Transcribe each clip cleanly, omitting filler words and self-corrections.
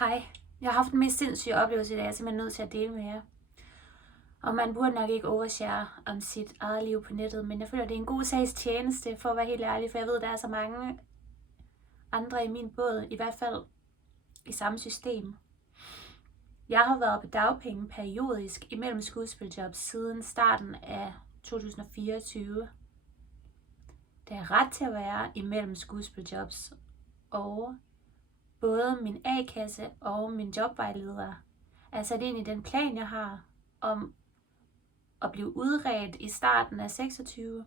Hej, jeg har haft den mest sindssyge oplevelse i dag, jeg er simpelthen nødt til at dele med jer. Og man burde nok ikke overshare om sit eget liv på nettet, men jeg føler, det er en god sags tjeneste, for at være helt ærlig, for jeg ved, der er så mange andre i min båd, i hvert fald i samme system. Jeg har været på dagpenge periodisk imellem skuespiljob siden starten af 2024. Det er ret til at være imellem skuespiljobs, og både min A-kasse og min jobvejleder er sat ind i den plan, jeg har om at blive udredt i starten af 26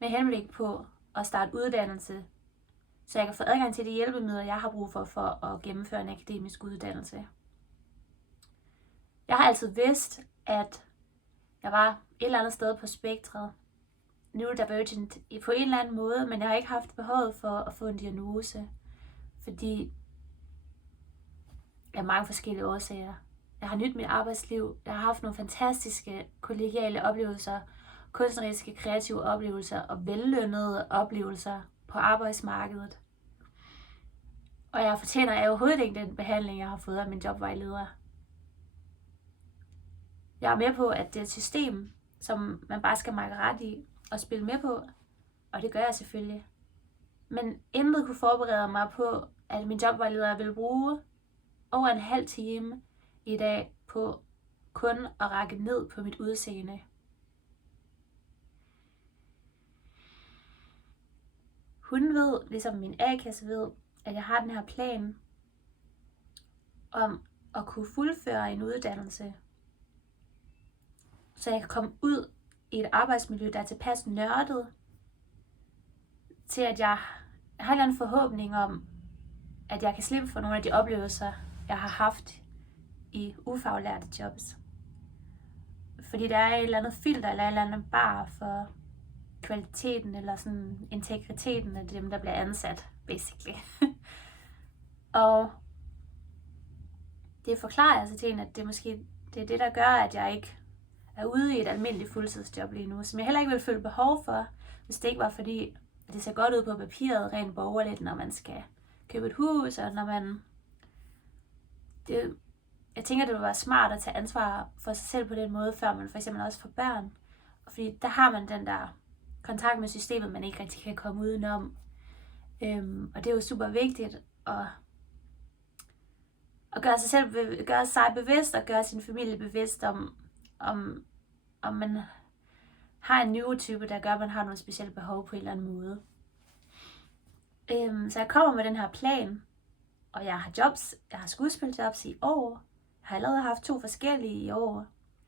med henblik på at starte uddannelse, så jeg kan få adgang til de hjælpemidler, jeg har brug for at gennemføre en akademisk uddannelse. Jeg har altid vidst, at jeg var et eller andet sted på spektret, neurodivergent på en eller anden måde, men jeg har ikke haft behovet for at få en diagnose, fordi af mange forskellige årsager. Jeg har nydt mit arbejdsliv, jeg har haft nogle fantastiske kollegiale oplevelser, kunstneriske, kreative oplevelser og vellønnede oplevelser på arbejdsmarkedet. Og jeg fortjener overhovedet ikke den behandling, jeg har fået af min jobvejleder. Jeg er med på, at det er et system, som man bare skal makke ret i og spille med på, og det gør jeg selvfølgelig. Men intet kunne forberede mig på, at min jobvejleder ville bruge over en halv time i dag på kun at række ned på mit udseende. Hun ved, ligesom min A-kasse ved, at jeg har den her plan om at kunne fuldføre en uddannelse, så jeg kan komme ud i et arbejdsmiljø, der er tilpas nørdet, til at jeg har en eller anden forhåbning om, at jeg kan slippe for nogle af de oplevelser, jeg har haft i ufaglærte jobs. Fordi der er et eller andet filter eller et eller andet bar for kvaliteten eller sådan integriteten af dem, der bliver ansat, basically. Og det forklarer altså til en, at det måske det er det, der gør, at jeg ikke er ude i et almindeligt fuldtidsjob lige nu, som jeg heller ikke ville føle behov for, hvis det ikke var fordi, at det ser godt ud på papiret, rent borgerligt, når man skal købe et hus, og når man... Jeg tænker, det vil være smart at tage ansvar for sig selv på den måde, før man for eksempel også får børn. Fordi der har man den der kontakt med systemet, man ikke rigtig kan komme udenom. Og det er jo super vigtigt at gøre sig bevidst og gøre sin familie bevidst om man har en neurotype, der gør, at man har nogle specielle behov på en eller anden måde. Så jeg kommer med den her plan, og jeg har jobs. Jeg har skuespiljobs i år. Jeg har allerede haft 2 forskellige i år,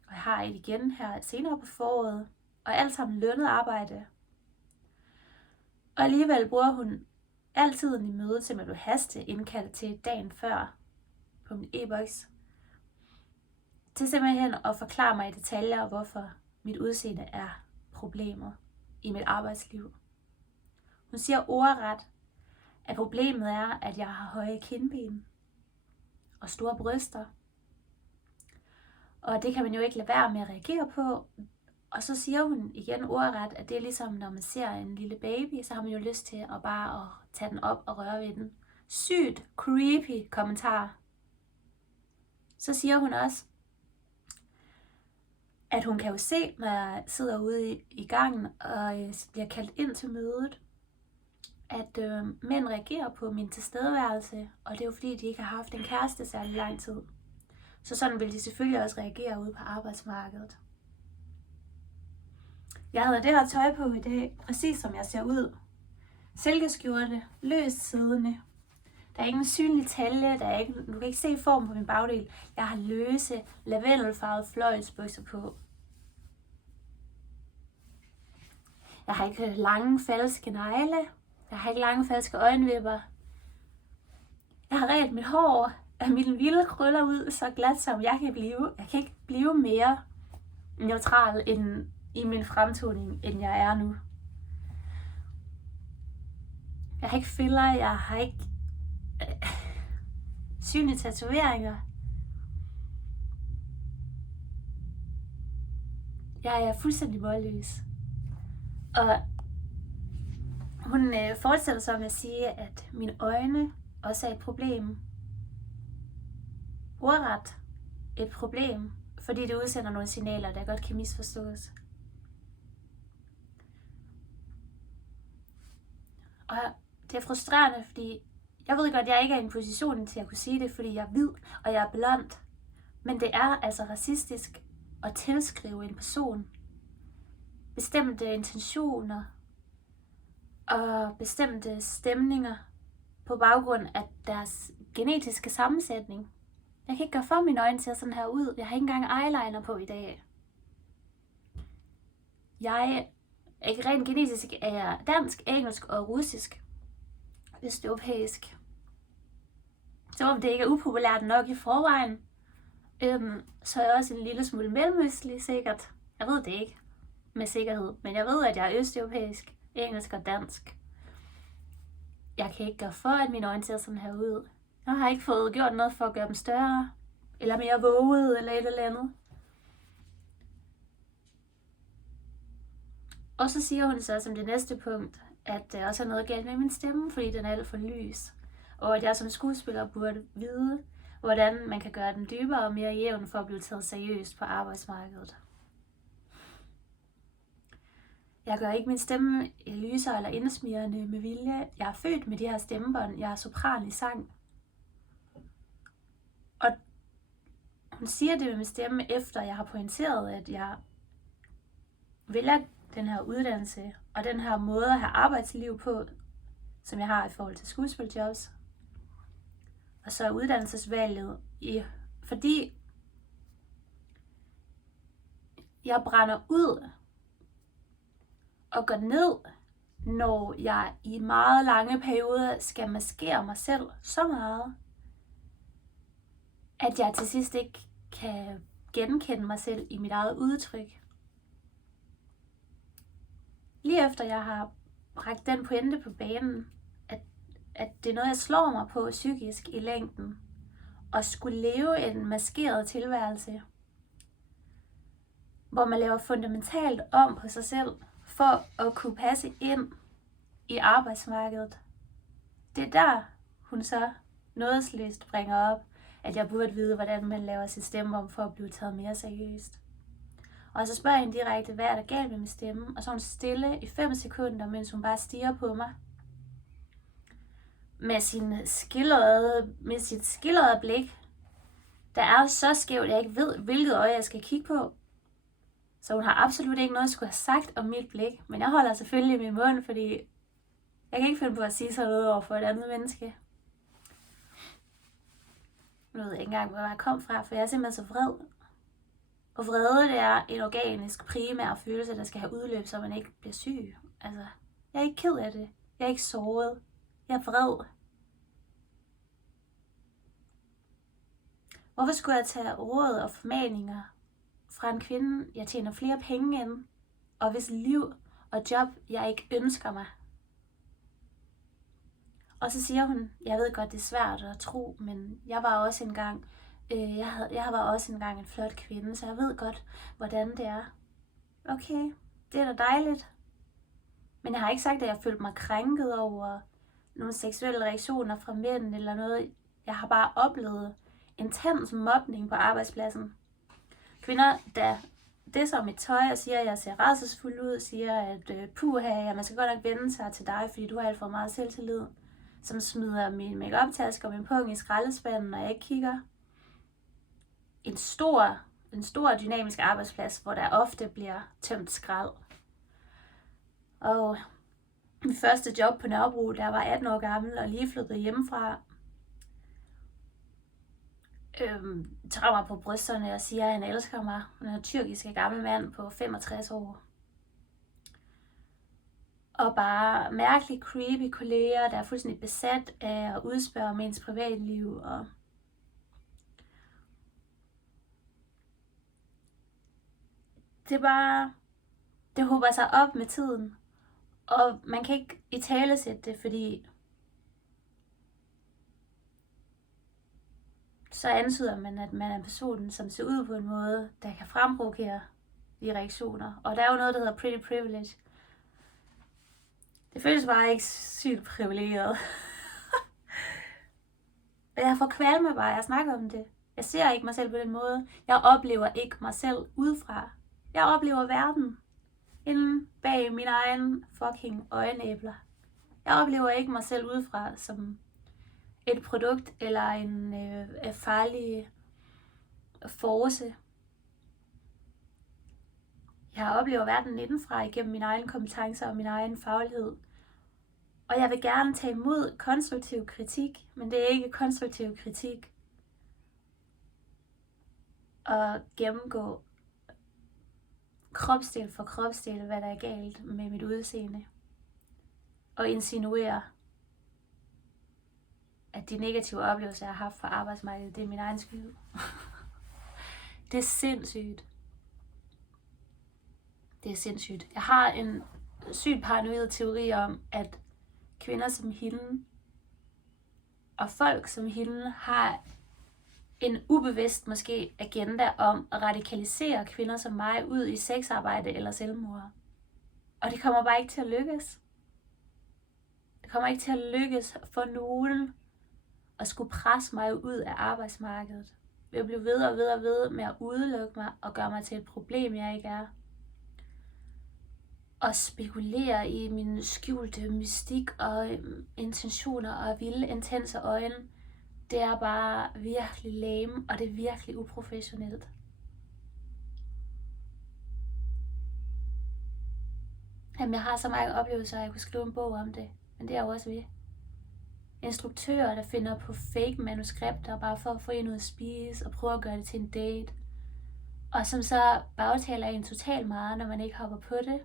og jeg har et igen her senere på foråret, og alt sammen lønnet arbejde. Og alligevel bruger hun altid i møde til, at du haste indkaldt til dagen før på min e-boks, til simpelthen at forklare mig i detaljer, hvorfor mit udseende er problemer i mit arbejdsliv. Hun siger ordret, at problemet er, at jeg har høje kindben og store bryster. Og det kan man jo ikke lade være med at reagere på. Og så siger hun igen ordret, at det er ligesom, når man ser en lille baby, så har man jo lyst til at bare at tage den op og røre ved den. Sygt creepy kommentar. Så siger hun også, at hun kan jo se, når jeg sidder ude i gangen og bliver kaldt ind til mødet, at mænd reagerer på min tilstedeværelse, og det er jo fordi, de ikke har haft en kæreste særlig lang tid. Så sådan vil de selvfølgelig også reagere ude på arbejdsmarkedet. Jeg havde det her tøj på i dag, præcis som jeg ser ud. Silkeskjorte, løst siddende. Der er ingen synlig talje, du kan ikke se formen på min bagdel. Jeg har løse, lavendelfarvede fløjlsbukser på. Jeg har ikke lange, falske negle. Jeg har ikke lange, falske øjenvipper. Jeg har rent mit hår af mine vilde krøller ud, så glat som jeg kan blive. Jeg kan ikke blive mere neutral end i min fremtoning, end jeg er nu. Jeg har ikke filler, jeg har ikke synlige tatoveringer. Jeg er fuldstændig målløs. Og hun fortsætter så med at sige, at mine øjne også er et problem. ordret et problem, fordi det udsender nogle signaler, der godt kan misforstås. Og det er frustrerende, fordi jeg ved godt, at jeg ikke er i en position til at kunne sige det, fordi jeg er hvid, og jeg er blond. Men det er altså racistisk at tilskrive en person bestemte intentioner og bestemte stemninger på baggrund af deres genetiske sammensætning. Jeg kan ikke gøre for, mine øjne ser sådan her ud. Jeg har ikke engang eyeliner på i dag. Jeg er ikke rent genetisk, er jeg dansk, engelsk og russisk. Østeuropæisk. Så om det ikke er upopulært nok i forvejen, så er jeg også en lille smule mellemøstlig sikkert. Jeg ved det ikke med sikkerhed, men jeg ved, at jeg er østeuropæisk, engelsk og dansk. Jeg kan ikke gøre for, at mine øjne ser sådan her ud. Jeg har ikke fået gjort noget for at gøre dem større, eller mere våget, eller et eller andet. Og så siger hun så som det næste punkt, at der også er noget galt med min stemme, fordi den er alt for lys. Og at jeg som skuespiller burde vide, hvordan man kan gøre den dybere og mere jævn for at blive taget seriøst på arbejdsmarkedet. Jeg gør ikke min stemme lysere eller indsmirrende med vilje. Jeg er født med de her stemmebånd. Jeg er sopran i sang. Og hun siger det med min stemme, efter jeg har pointeret, at jeg vælger den her uddannelse og den her måde at have arbejdsliv på, som jeg har i forhold til skuespiljobs. Og så uddannelsesvalget, fordi jeg brænder ud og går ned, når jeg i meget lange perioder skal maskere mig selv så meget, at jeg til sidst ikke kan genkende mig selv i mit eget udtryk. Lige efter jeg har bragt den pointe på banen, at det er noget, jeg slår mig på psykisk i længden, og skulle leve en maskeret tilværelse, hvor man laver fundamentalt om på sig selv, for at kunne passe ind i arbejdsmarkedet. Det er der, hun så nådesløst bringer op, at jeg burde vide, hvordan man laver sit stemme om for at blive taget mere seriøst. Og så spørger jeg hende direkte, hvad er der galt med min stemme? Og så er hun stille i 5 sekunder, mens hun bare stiger på mig. Med sit skildrede blik, der er så skævt, jeg ikke ved, hvilket øje jeg skal kigge på. Så hun har absolut ikke noget, jeg skulle have sagt om mit blik. Men jeg holder selvfølgelig min mund, fordi jeg kan ikke finde på at sige sådan noget over for et andet menneske. Nu ved jeg ikke engang, hvor jeg kom fra, for jeg er simpelthen så vred. Og vrede, det er en organisk, primær følelse, der skal have udløb, så man ikke bliver syg. Altså, jeg er ikke ked af det. Jeg er ikke såret. Jeg er vred. Hvorfor skulle jeg tage råd og formaninger fra en kvinde, jeg tjener flere penge end, og hvis liv og job, jeg ikke ønsker mig? Og så siger hun, jeg ved godt, det er svært at tro, men jeg var også engang, jeg var også engang en flot kvinde, så jeg ved godt, hvordan det er. Okay, det er da dejligt. Men jeg har ikke sagt, at jeg følte mig krænket over nogle seksuelle reaktioner fra mænd eller noget. Jeg har bare oplevet intens mobning på arbejdspladsen. Kvinder, der det som mit tøj og siger, at jeg ser rædselsfuld ud, siger, at puha, man skal godt nok vende sig til dig, fordi du har alt for meget selvtillid, som smider min make-up-taske og min pung i skraldespanden, når jeg ikke kigger. En stor dynamisk arbejdsplads, hvor der ofte bliver tømt skrald. Og mit første job på Nørrebro, der var 18 år gammel og lige flyttet hjemmefra, tager mig på brysterne og siger, at han elsker mig. Han er en tyrkisk gammel mand på 65 år. Og bare mærkeligt creepy kolleger, der er fuldstændig besat af at udspørge om ens privatliv. Og det håber sig op med tiden. Og man kan ikke italesætte det, fordi så antyder man, at man er en person, som ser ud på en måde, der kan fremprovokere de reaktioner. Og der er jo noget, der hedder pretty privilege. Det føles bare ikke sygt privilegeret. Jeg får kvalme bare, jeg snakker om det. Jeg ser ikke mig selv på den måde. Jeg oplever ikke mig selv udefra. Jeg oplever verden inde bag mine egen fucking øjenæbler. Jeg oplever ikke mig selv udefra som et produkt eller en farlig force. Jeg oplever verden indenfra igennem mine egne kompetencer og min egen faglighed. Og jeg vil gerne tage imod konstruktiv kritik, men det er ikke konstruktiv kritik at gennemgå kropsdel for kropsdel, hvad der er galt med mit udseende. Og insinuere, at de negative oplevelser, jeg har haft fra arbejdsmarkedet, det er min egen skyld. Det er sindssygt. Det er sindssygt. Jeg har en sygt paranoid teori om, at kvinder som hende og folk som hende har en ubevidst måske agenda om at radikalisere kvinder som mig ud i sexarbejde eller selvmord. Og det kommer bare ikke til at lykkes. Det kommer ikke til at lykkes for nogen at skulle presse mig ud af arbejdsmarkedet. Jeg vil blive ved og ved og ved med at udelukke mig og gøre mig til et problem, jeg ikke er. Og spekulere i min skjulte mystik og intentioner og vilde, intense øjne. Det er bare virkelig lame, og det er virkelig uprofessionelt. Jamen, jeg har så mange oplevelser, at jeg kunne skrive en bog om det. Men det er jo også ved. Instruktører, der finder på fake manuskripter, bare for at få en ud at spise og prøve at gøre det til en date. Og som så bagtaler en totalt meget, når man ikke hopper på det.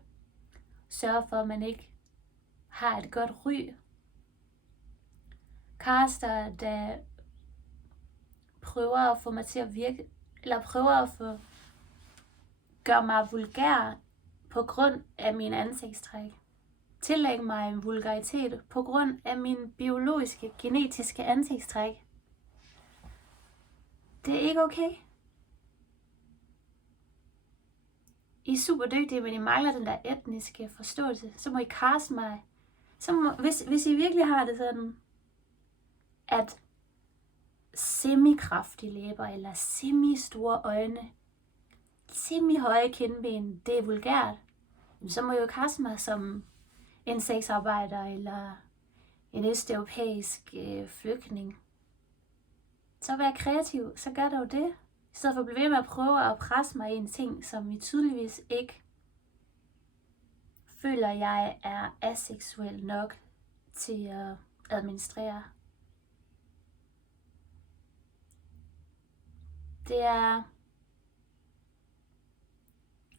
Sørger for, at man ikke har et godt ry. Caster, der prøver at få mig til at virke, eller prøver at gøre mig vulgær på grund af min ansigtstræk. Tillægge mig en vulgaritet på grund af min biologiske, genetiske ansigtstræk. Det er ikke okay. I er super dygtige, men I mangler den der etniske forståelse. Så må I kaste mig. Hvis I virkelig har det sådan, at semikraftige læber eller semi-store øjne, semi-høje kindben, det er vulgært, så må I jo kaste mig som en sexarbejder eller en østeuropæisk flygtning. Så vær kreativ, så gør dog det. I stedet for at blive ved med at prøve at presse mig i en ting, som I tydeligvis ikke føler, jeg er aseksuel nok til at administrere. Det er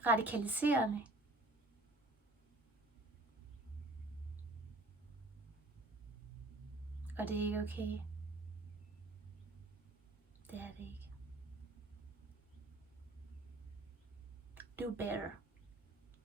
radikaliserende. Og det er ikke okay. Det er det ikke. Do better.